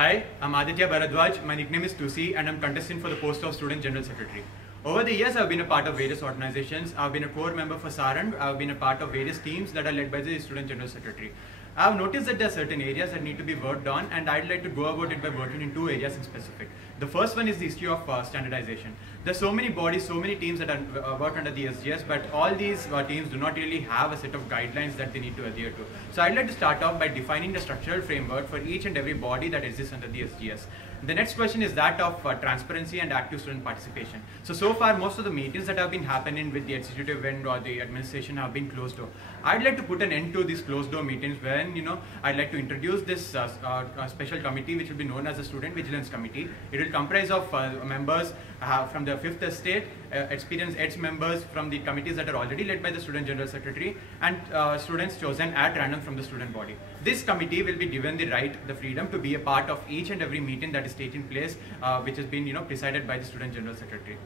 Hi, I'm Aditya Bharadwaj. My nickname is Tusi and I'm contestant for the post of Student General Secretary. Over the years, I've been a part of various organizations. I've been a core member for Sarand. I've been a part of various teams that are led by the Student General Secretary. I've noticed that there are certain areas that need to be worked on, and I'd like to go about it by working in two areas in specific. The first one is the issue of standardization. There are so many bodies, so many teams that work under the SGS, but all these teams do not really have a set of guidelines that they need to adhere to. So I'd like to start off by defining the structural framework for each and every body that exists under the SGS. The next question is that of transparency and active student participation. So far, most of the meetings that have been happening with the executive end or the administration have been closed door. I'd like to put an end to these closed door meetings when, I'd like to introduce this special committee which will be known as the Student Vigilance Committee. It will comprise of members from the 5th estate, experienced EDS members from the committees that are already led by the Student General Secretary, and students chosen at random from the student body. This committee will be given the right, the freedom to be a part of each and every meeting that is taking place, which has been presided by the Student General Secretary.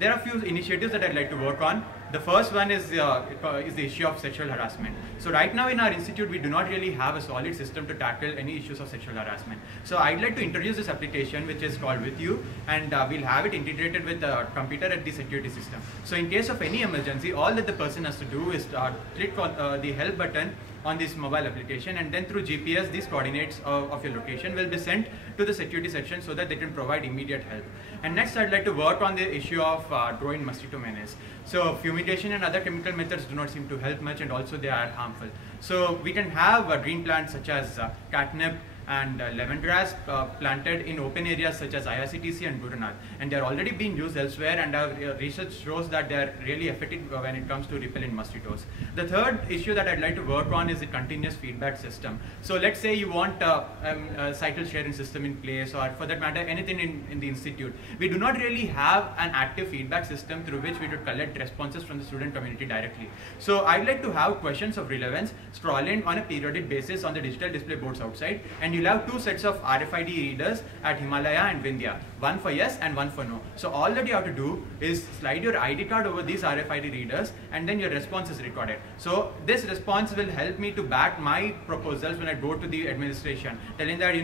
There are a few initiatives that I'd like to work on. The first one is the issue of sexual harassment. So right now in our institute, we do not really have a solid system to tackle any issues of sexual harassment. So I'd like to introduce this application which is called With You, and we'll have it integrated with the computer at the security system. So in case of any emergency, all that the person has to do is click on the help button on this mobile application, and then through GPS, these coordinates of your location will be sent to the security section so that they can provide immediate help. And next, I'd like to work on the issue of drone mosquito menace. So fumigation and other chemical methods do not seem to help much, and also they are harmful. So we can have green plants such as catnip and lemongrass planted in open areas such as IRCTC and Gurunath, and they are already being used elsewhere, and our research shows that they are really effective when it comes to repelling mosquitoes. The third issue that I'd like to work on is the continuous feedback system. So let's say you want a cycle sharing system in place, or for that matter anything in the institute. We do not really have an active feedback system through which we would collect responses from the student community directly. So I'd like to have questions of relevance scrolling on a periodic basis on the digital display boards outside, and you'll have two sets of RFID readers at Himalaya and Vindhya, one for yes and one for no. So all that you have to do is slide your ID card over these RFID readers, and then your response is recorded. So this response will help me to back my proposals when I go to the administration, telling that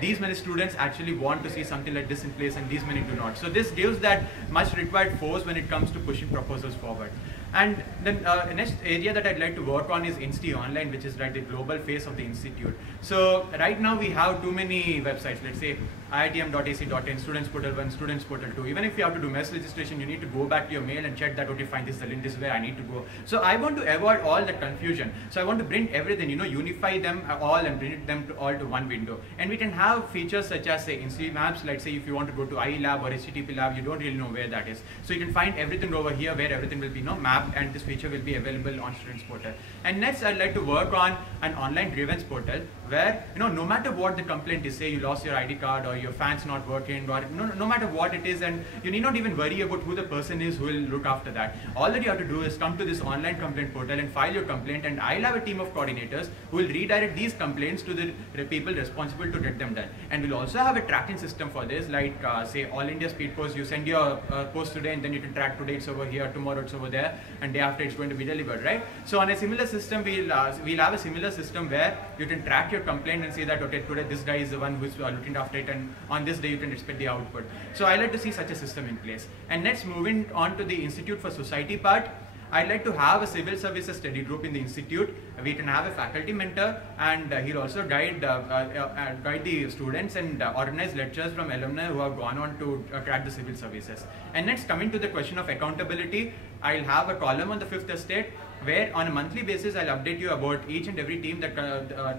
these many students actually want to see something like this in place and these many do not. So this gives that much required force when it comes to pushing proposals forward. And then the next area that I'd like to work on is Insti Online, which is the global face of the institute. So right now we have too many websites. Let's say iitm.ac.in, Students Portal 1, Students Portal 2. Even if you have to do mess registration, you need to go back to your mail and check that, okay, fine, this is the link, this is where I need to go. So I want to avoid all the confusion. So I want to bring everything, unify them all and bring them all to one window. And we can have features such as, say, Insti Maps. Like, say, if you want to go to iLab or HTTP Lab, you don't really know where that is. So you can find everything over here where everything will be mapped, and this feature will be available on Students Portal. And next, I'd like to work on an online grievance portal where, no matter what the complaint is, say you lost your ID card or your fan's not working, or no matter what it is, and you need not even worry about who the person is who will look after that. All that you have to do is come to this online complaint portal and file your complaint, and I'll have a team of coordinators who will redirect these complaints to the people responsible to get them done. And we'll also have a tracking system for this, like say All India Speed Post. You send your post today, and then you can track today it's over here, tomorrow it's over there, and day after it's going to be delivered, right? So on a similar system, we'll have a similar system where you can track your complaint and say that, okay, today this guy is the one who's looking after it, and on this day you can expect the output. So I like to see such a system in place. And next, moving on to the Institute for Society part, I'd like to have a civil services study group in the institute. We can have a faculty mentor, and he'll also guide the students and organize lectures from alumni who have gone on to crack the civil services. And next, coming to the question of accountability, I'll have a column on the 5th estate where on a monthly basis I'll update you about each and every team that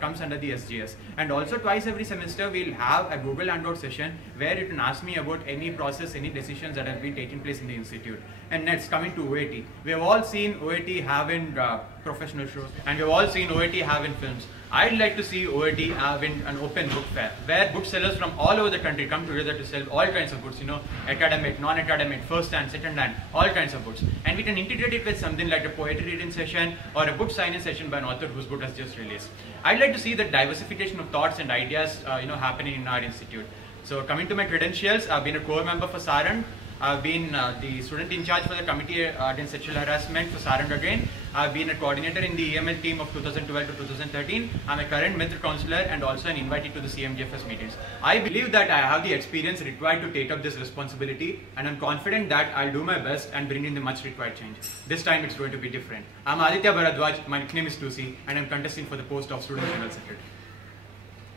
comes under the SGS. And also twice every semester we'll have a Google Hangout session where you can ask me about any process, any decisions that have been taking place in the institute. And next, coming to OAT. We have all seen OAT having professional shows, and we have all seen OAT having films. I'd like to see OAT having an open book fair where booksellers from all over the country come together to sell all kinds of books, academic, non-academic, first hand, second hand, all kinds of books. And we can integrate it with something like a poetry reading session or a book signing session by an author whose book has just released. I'd like to see the diversification of thoughts and ideas happening in our institute. So coming to my credentials, I've been a core member for Sarand. I've been the student in charge for the Committee Against Sexual Harassment for Sarand again. I've been a coordinator in the EML team of 2012 to 2013. I'm a current mentor counselor and also an invitee to the CMGFS meetings. I believe that I have the experience required to take up this responsibility, and I'm confident that I'll do my best and bring in the much required change. This time it's going to be different. I'm Aditya Bharadwaj, my nickname is Tusi, and I'm contesting for the post of Student General Secretary.